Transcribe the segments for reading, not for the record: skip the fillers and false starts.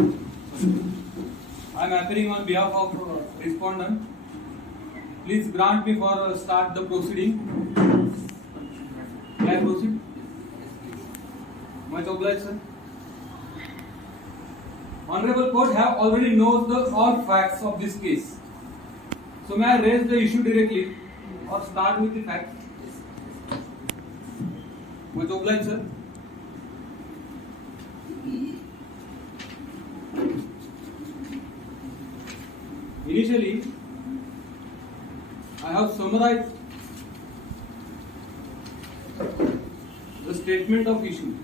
I am appearing on behalf of respondent. Please grant me for start the proceeding. May I proceed? Much obliged, sir. Honorable Court have already knows the all facts of this case. So may I raise the issue directly or start with the facts? Much obliged, sir. Initially, I have summarized the statement of issue.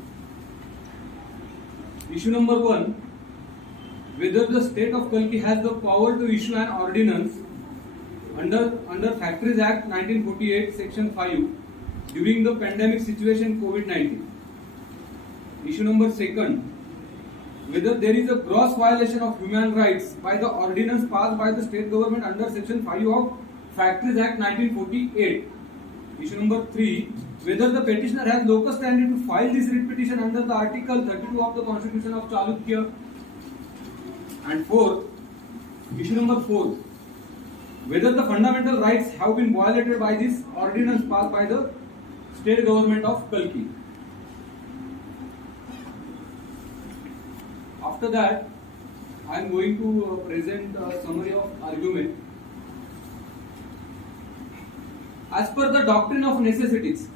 Issue number 1, whether the state of Kalki has the power to issue an ordinance under Factories Act 1948 section 5 during the pandemic situation COVID-19. Issue number 2, whether there is a gross violation of human rights by the ordinance passed by the state government under section 5 of Factories Act 1948. Issue number 3, whether the petitioner has locus standi to file this writ petition under the article 32 of the Constitution of Chalukya. And 4, issue number 4, whether the fundamental rights have been violated by this ordinance passed by the state government of Kalki. After that, I am going to present a summary of argument. As per the doctrine of necessities,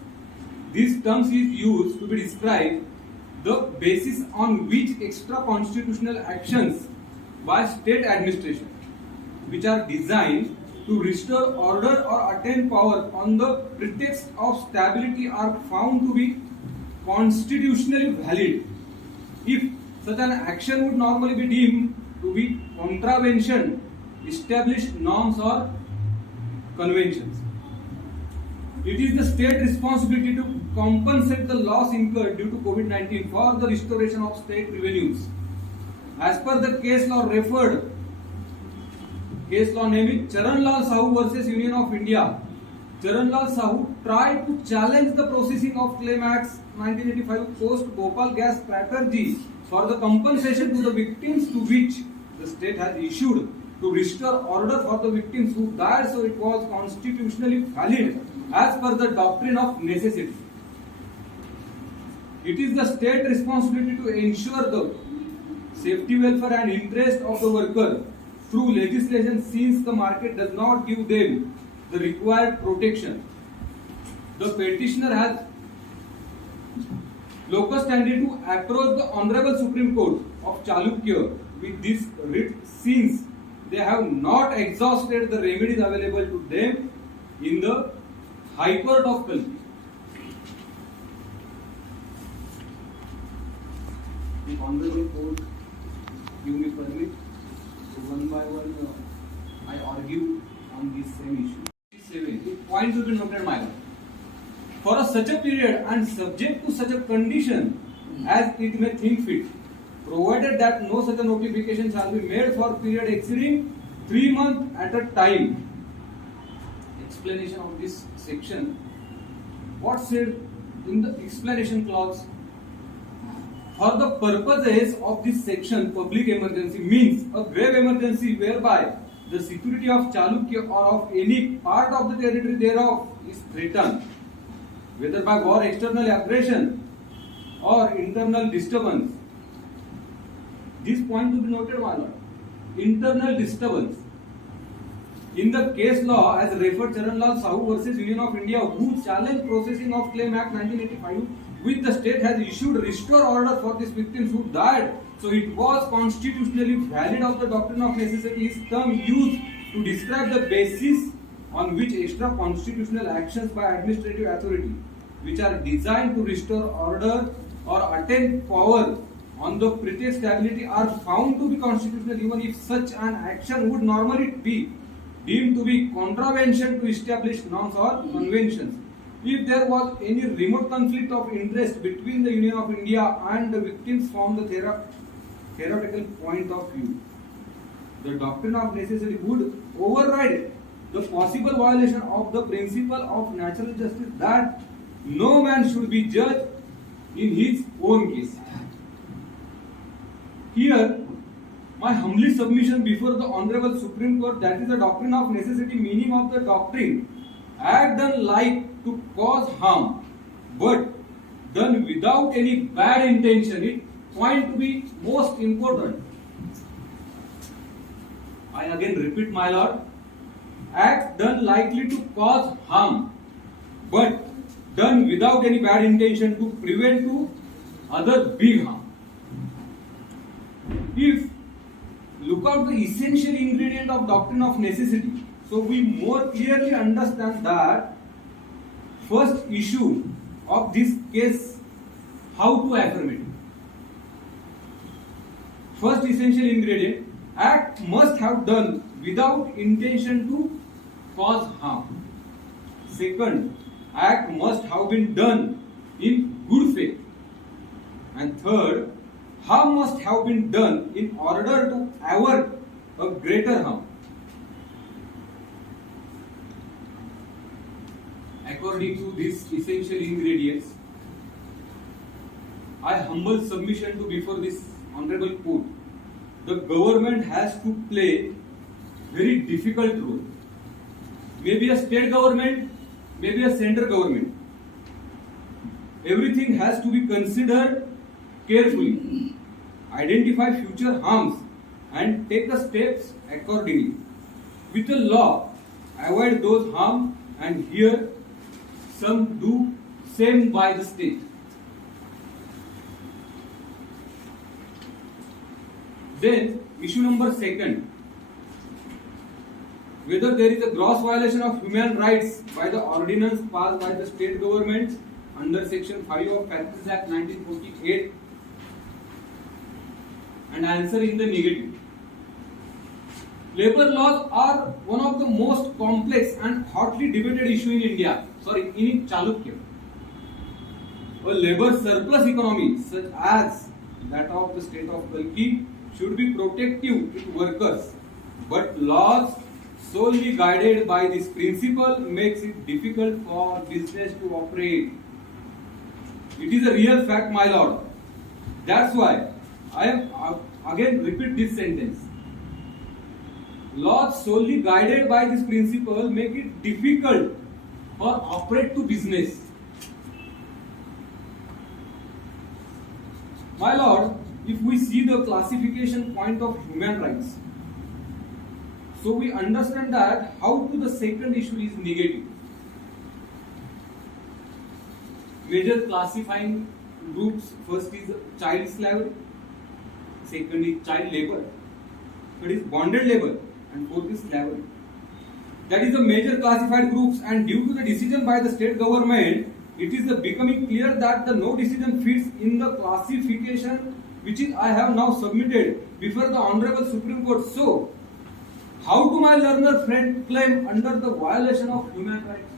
these terms is used to be described the basis on which extra constitutional actions by state administration, which are designed to restore order or attain power on the pretext of stability, are found to be constitutionally valid if such an action would normally be deemed to be contravention established norms or conventions. It is the state responsibility to compensate the loss incurred due to COVID-19 for the restoration of state revenues. As per the case law referred, case law name is Charan Lal Sahu versus Union of India. Charan Lal Sahu tried to challenge the processing of Claim Acts 1985 post Bhopal gas strategy for the compensation to the victims, to which the state has issued to restore order for the victims who died, so it was constitutionally valid as per the doctrine of necessity. It is the state responsibility to ensure the safety, welfare and interest of the worker through legislation, since the market does not give them the required protection. The petitioner has locus standi to approach the Honorable Supreme Court of Chalukya with this writ, since they have not exhausted the remedies available to them in the High Court of Kalki. The Honorable Court give me permit, so one by one I argue on this same issue. 7. Points will be noted, my lord. For such a period and subject to such a condition as it may think fit, provided that no such a notification shall be made for period exceeding 3 months at a time. Explanation of this section. What said in the explanation clause? For the purposes of this section, public emergency means a grave emergency whereby the security of Chalukya or of any part of the territory thereof is threatened, whether by war, external aggression or internal disturbance. This point to be noted, my lord. Internal disturbance. In the case law as referred Charan Lal Sahu versus Union of India, who challenged processing of Claim Act 1985, which the state has issued restore order for these victims who died, so it was constitutionally valid of the doctrine of necessity, is term used to describe the basis on which extra constitutional actions by administrative authority, which are designed to restore order or attain power on the pretext stability, are found to be constitutional even if such an action would normally be deemed to be contravention to established norms or conventions. If there was any remote conflict of interest between the Union of India and the victims from the theoretical point of view, the doctrine of necessity would override the possible violation of the principle of natural justice, that no man should be judged in his own case. Here, My humbly submission before the Honorable Supreme Court, that is the doctrine of necessity, meaning of the doctrine, act done like to cause harm, but done without any bad intention. It point to be most important. I again repeat, my lord, act done likely to cause harm, but done without any bad intention to prevent to other big harm. If look out the essential ingredient of doctrine of necessity, so we more clearly understand that first issue of this case, how to affirm it. First essential ingredient, act must have done without intention to cause harm. Second, act must have been done in good faith. And third, harm must have been done in order to avert a greater harm. According to these essential ingredients, I humble submission to before this honorable court. The government has to play very difficult role. Maybe a state government, maybe a central government. Everything has to be considered carefully, identify future harms and take the steps accordingly. With the law, avoid those harms, and here some do same by the state. Then issue number second, whether there is a gross violation of human rights by the ordinance passed by the state government under section 5 of Factories Act 1948, and answer in the negative. Labor laws are one of the most complex and hotly debated issue in India. In Chalukya. A labor surplus economy such as that of the state of Kalki should be protective to workers, but laws solely guided by this principle makes it difficult for business to operate. It is a real fact, my lord. That's why I am again repeat this sentence. Laws solely guided by this principle make it difficult for operate to business. My lord, if we see the classification point of human rights, so we understand that how to the second issue is negative. Major classifying groups, first is child slavery, second is child labor, third is bonded labor, and fourth is slavery. That is the major classified groups, and due to the decision by the state government, it is becoming clear that the no decision fits in the classification which is I have now submitted before the Honorable Supreme Court. So, how do my learner friend claim under the violation of human rights?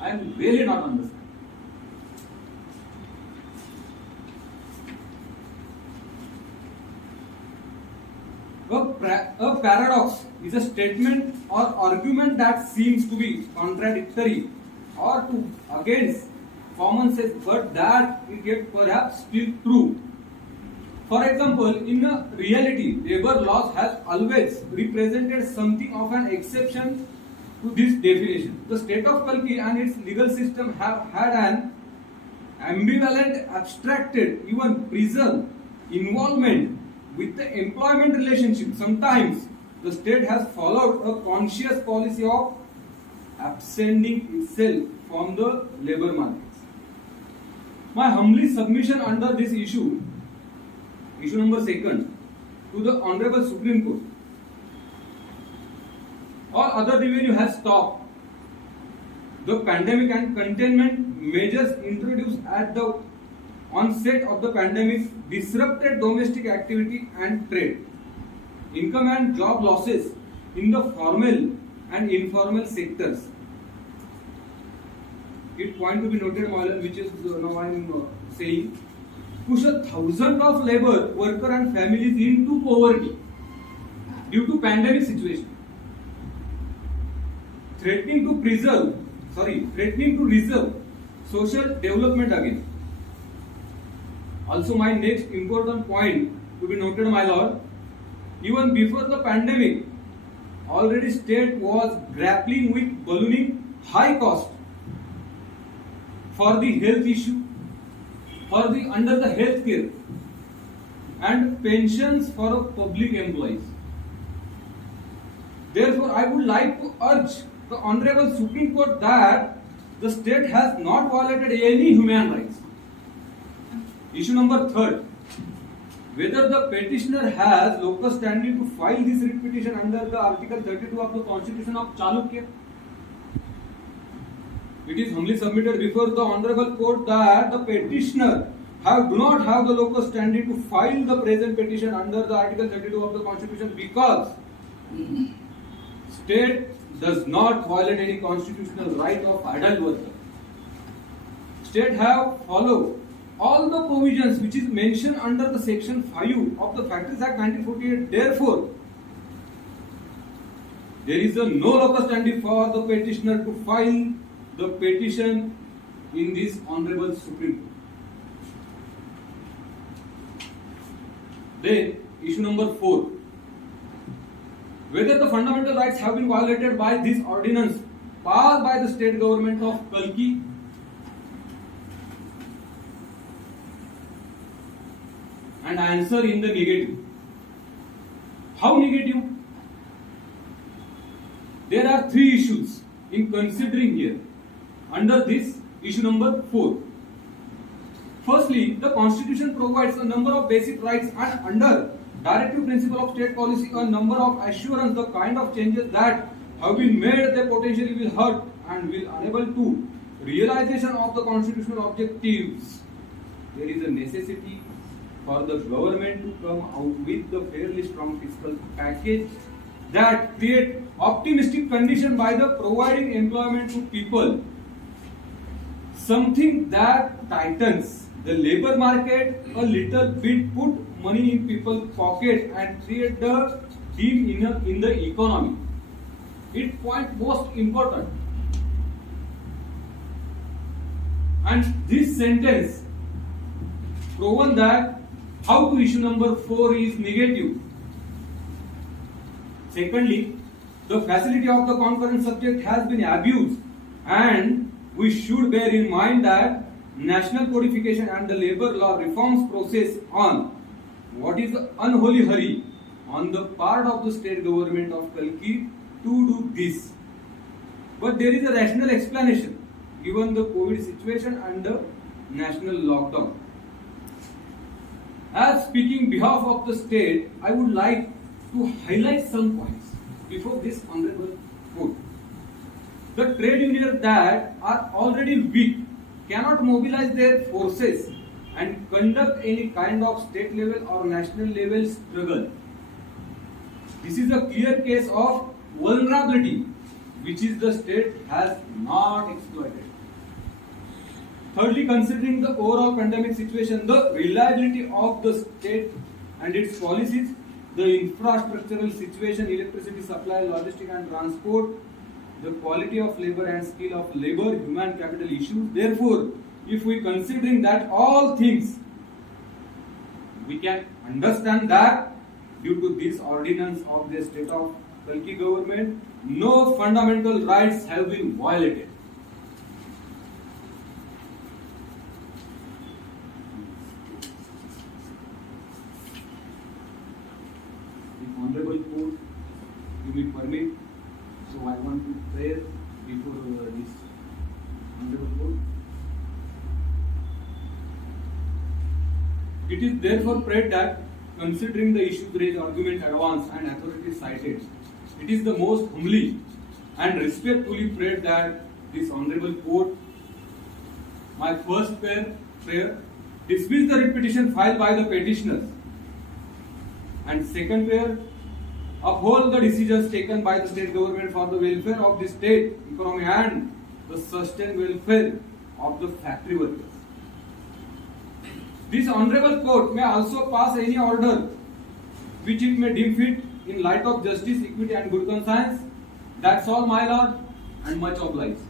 I am really not understanding. A paradox is a statement or argument that seems to be contradictory or to against common sense, but that it is perhaps still true. For example, in reality, labor laws has always represented something of an exception to this definition. The state of Kalki and its legal system have had an ambivalent, abstracted, even preserved involvement with the employment relationship. Sometimes the state has followed a conscious policy of absenting itself from the labor markets. My humbly submission under this issue number second, to the Honorable Supreme Court. All other revenue has stopped. The pandemic and containment measures introduced at the onset of the pandemic disrupted domestic activity and trade. Income and job losses in the formal and informal sectors. It point to be noted, which is now I am saying, push thousands of labor, worker and families into poverty due to pandemic situation. Threatening to reserve social development again. Also, my next important point to be noted, my lord, even before the pandemic, already state was grappling with ballooning high cost for the health issue, for the under the health care and pensions for public employees. Therefore, I would like to urge the Honorable Supreme Court that the state has not violated any human rights. Issue number 3. Whether the petitioner has locus standing to file this writ petition under the Article 32 of the Constitution of Chalukya. It is humbly submitted before the Honorable Court that the petitioner do not have the locus standi to file the present petition under the Article 32 of the Constitution because state does not violate any constitutional right of adult worker. State have followed all the provisions which is mentioned under the section 5 of the Factories Act 1948. Therefore, there is a no locus standi for the petitioner to file the petition in this Honorable Supreme Court. Then, issue number 4. Whether the fundamental rights have been violated by this ordinance passed by the state government of Kalki. And answer in the negative. How negative? There are 3 issues in considering here under this issue number 4. Firstly, the Constitution provides a number of basic rights and under directive principle of state policy a number of assurance the kind of changes that have been made they potentially will hurt and will unable to realization of the constitutional objectives. There is a necessity for the government to come out with the fairly strong fiscal package that create optimistic condition by the providing employment to people. Something that tightens the labor market a little bit, put money in people's pocket and create the deep in the economy. It point most important. And this sentence proven that how to issue number 4 is negative. Secondly, the facility of the concurrent subject has been abused and we should bear in mind that national codification and the labor law reforms process on what is the unholy hurry on the part of the state government of Kalki to do this. But there is a rational explanation given the COVID situation and the national lockdown. As speaking behalf of the state, I would like to highlight some points before this honorable court. The trade unions that are already weak cannot mobilize their forces and conduct any kind of state level or national level struggle. This is a clear case of vulnerability which is the state has not exploited. Thirdly, considering the overall pandemic situation, the reliability of the state and its policies, the infrastructural situation, electricity supply, logistics and transport, the quality of labor and skill of labor, human capital issues. Therefore, if we considering that all things, we can understand that due to this ordinance of the state of Kalki government, no fundamental rights have been violated. If honorable court, you will permit, so I want to pray before this honorable court. It is therefore prayed that, considering the issues raised, argument advanced and authorities cited, it is the most humbly and respectfully prayed that this honorable court, my first prayer, dismiss the writ petition filed by the petitioners, and second prayer, uphold the decisions taken by the state government for the welfare of the state economy and the sustained welfare of the factory workers. This honorable court may also pass any order which it may deem fit in light of justice, equity and good conscience. That's all, my lord, and much obliged.